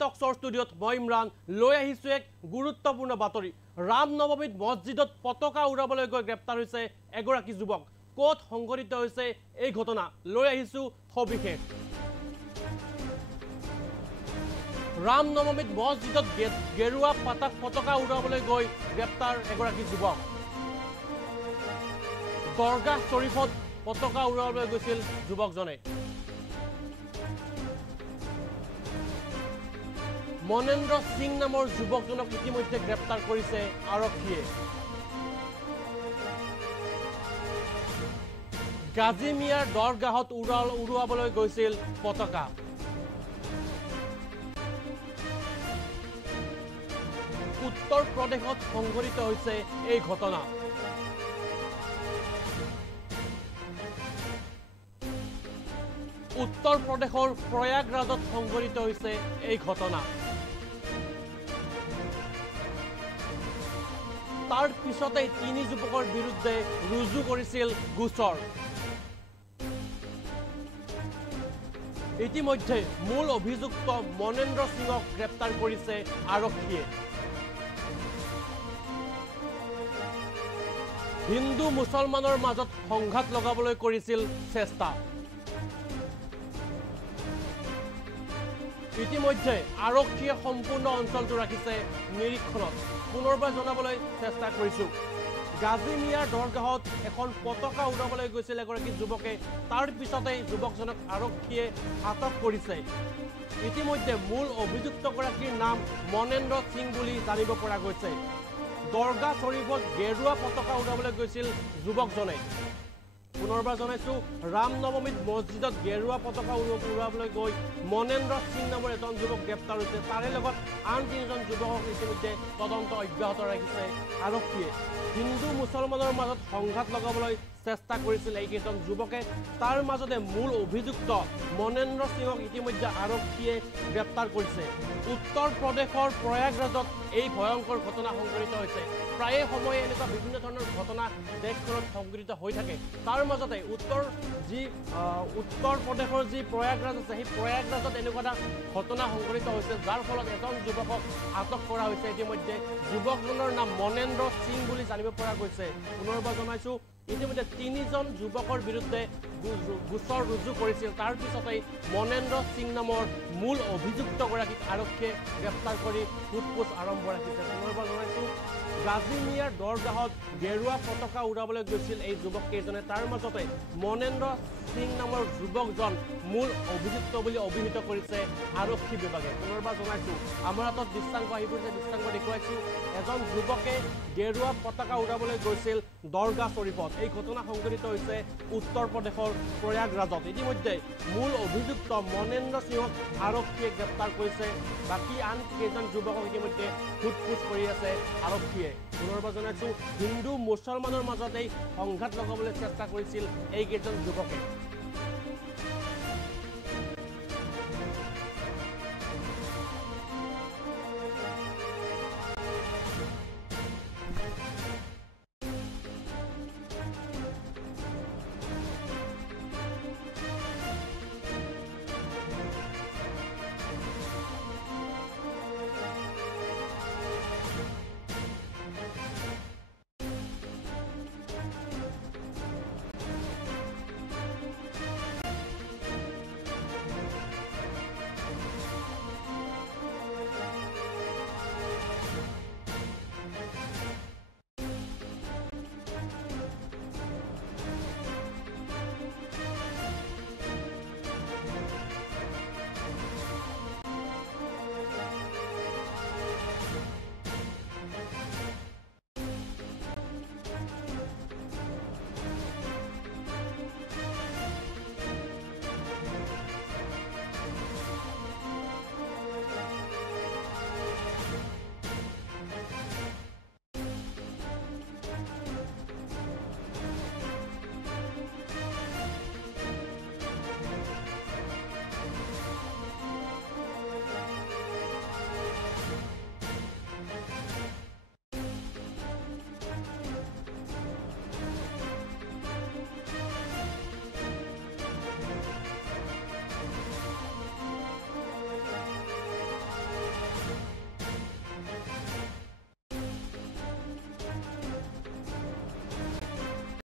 টক্সৰ ষ্টুডিঅ'ত মই ইমৰান লৈ আহিছোঁ এক গুৰুত্বপূৰ্ণ বাতৰি। ৰাম নৱমীত মছজিদত পতাকা উৰাবলৈ গৈ গ্ৰেপ্তাৰ হৈছে এগৰাকী যুৱক। ক'ত সংঘটিত হৈছে এই ঘটনা লৈ আহিছোঁ সবিশেষ। ৰাম নৱমীত মছজিদত গেৰুৱা পতাকা উৰাবলৈ গৈ গ্ৰেপ্তাৰ এগৰাকী যুৱক। দৰগাহ শ্বৰীফত পতাকা উৰাবলৈ গৈছিল যুৱকজনে। মনেন্দ্ৰ সিং নামৰ যুৱকজনক ইতিমধ্যে গ্ৰেপ্তাৰ কৰিছে আৰক্ষীয়ে। গাজিমিয়াৰ দৰগাহত উৰুৱাবলৈ গৈছিল পতাকা। উত্তৰ প্ৰদেশত সংঘটিত হৈছে এই ঘটনা। উত্তৰ প্ৰদেশৰ প্ৰয়াগৰাজত সংঘটিত হৈছে এই ঘটনা। তাৰ পিছতে তিনি যুৱকৰ বিৰুদ্ধে ৰুজু কৰিছিল গোচৰ। ইতিমধ্যে মূল অভিযুক্ত মনেন্দ্ৰ সিঙক গ্ৰেপ্তাৰ কৰিছে আৰক্ষীয়ে। হিন্দু মুছলমানৰ মাজত সংঘাত লগাবলৈ কৰিছিল চেষ্টা। ইতিমধ্যে আৰক্ষীয়ে সম্পূৰ্ণ অঞ্চলটো ৰাখিছে নিৰীক্ষণত। পুনৰবাৰ জনাবলৈ চেষ্টা কৰিছোঁ, গাজিমিয়াৰ দৰগাহত এখন পতাকা উৰাবলৈ গৈছিল এগৰাকী যুৱকে। তাৰ পিছতে যুৱকজনক আৰক্ষীয়ে আটক কৰিছে। ইতিমধ্যে মূল অভিযুক্তগৰাকীৰ নাম মনেন্দ্ৰ সিং বুলি জানিব পৰা গৈছে। দৰগাহ শ্বৰীফত গেৰুৱা পতাকা উৰাবলৈ গৈছিল যুৱকজনে। পুনৰবাৰ জনাইছোঁ, ৰাম নৱমীত মছজিদত গেৰুৱা পতাকা উৰুৱাবলৈ গৈ মনেন্দ্ৰ সিং নামৰ এজন যুৱক গ্ৰেপ্তাৰ হৈছে। তাৰে লগত আন তিনিজন যুৱকক ইতিমধ্যে তদন্ত অব্যাহত ৰাখিছে আৰক্ষীয়ে। হিন্দু মুছলমানৰ মাজত সংঘাত লগাবলৈ চেষ্টা কৰিছিল এইকেইজন যুৱকে। তাৰ মাজতে মূল অভিযুক্ত মনেন্দ্ৰ সিঙক ইতিমধ্যে আৰক্ষীয়ে গ্ৰেপ্তাৰ কৰিছে। উত্তৰ প্ৰদেশৰ প্ৰয়াগৰাজত এই ভয়ংকৰ ঘটনা সংঘটিত হৈছে। প্ৰায়ে সময়ে এনেকুৱা বিভিন্ন ধৰণৰ ঘটনা দেশখনত সংঘটিত হৈ থাকে। তাৰ মাজতে উত্তৰ প্ৰদেশৰ যি প্ৰয়াগৰাজ আছে, সেই প্ৰয়াগৰাজত এনেকুৱা এটা ঘটনা সংঘটিত হৈছে, যাৰ ফলত এজন যুৱকক আটক কৰা হৈছে। ইতিমধ্যে যুৱকজনৰ নাম মনেন্দ্ৰ সিং বুলি জানিব পৰা গৈছে। পুনৰবাৰ জনাইছোঁ, ইতিমধ্যে তিনিজন যুৱকৰ বিৰুদ্ধে গোচৰ ৰুজু কৰিছিল। তাৰ পিছতেই মনেন্দ্ৰ সিং নামৰ মূল অভিযুক্তগৰাকীক আৰক্ষীয়ে গ্ৰেপ্তাৰ কৰি সোধপোছ আৰম্ভ ৰাখিছে। পুনৰবাৰ জনাইছোঁ, গাজিমিয়াৰ দৰগাহত গেৰুৱা পতাকা উৰাবলৈ গৈছিল এই যুৱককেইজনে। তাৰ মাজতে মনেন্দ্ৰ সিং নামৰ যুৱকজন মূল অভিযুক্ত বুলি অভিহিত কৰিছে আৰক্ষী বিভাগে। পুনৰবাৰ জনাইছোঁ, আমাৰ হাতত দৃশ্যাংশ আহি পৰিছে, দৃশ্যাংশ দেখুৱাইছোঁ। এজন যুৱকে গেৰুৱা পতাকা উৰাবলৈ গৈছিল দৰগাহ শ্বৰীফত। এই ঘটনা সংঘটিত হৈছে উত্তৰ প্ৰদেশৰ প্ৰয়াগৰাজত। ইতিমধ্যে মূল অভিযুক্ত মনেন্দ্ৰ সিঙক আৰক্ষীয়ে গ্ৰেপ্তাৰ কৰিছে। বাকী আন কেইজন যুৱকক ইতিমধ্যে সোধপোছ কৰি আছে আৰক্ষীয়ে। পুনৰবাৰ জনাইছোঁ, হিন্দু মুছলমানৰ মাজত এই সংঘাত লগাবলৈ চেষ্টা কৰিছিল এইকেইজন যুৱকে।